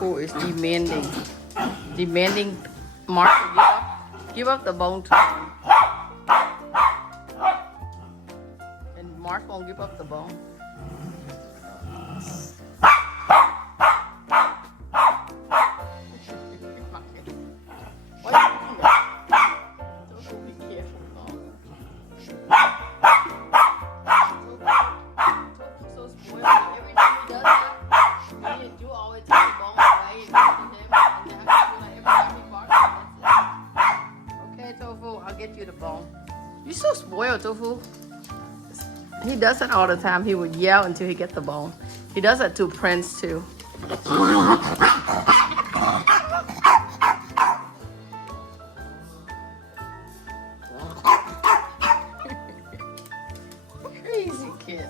Tofu is demanding. Demanding Mark to give up the bone to him. And Mark won't give up the bone. You're so spoiled, Tofu. He does that all the time. He would yell until he gets the bone. He does that to Prince too. Crazy kid.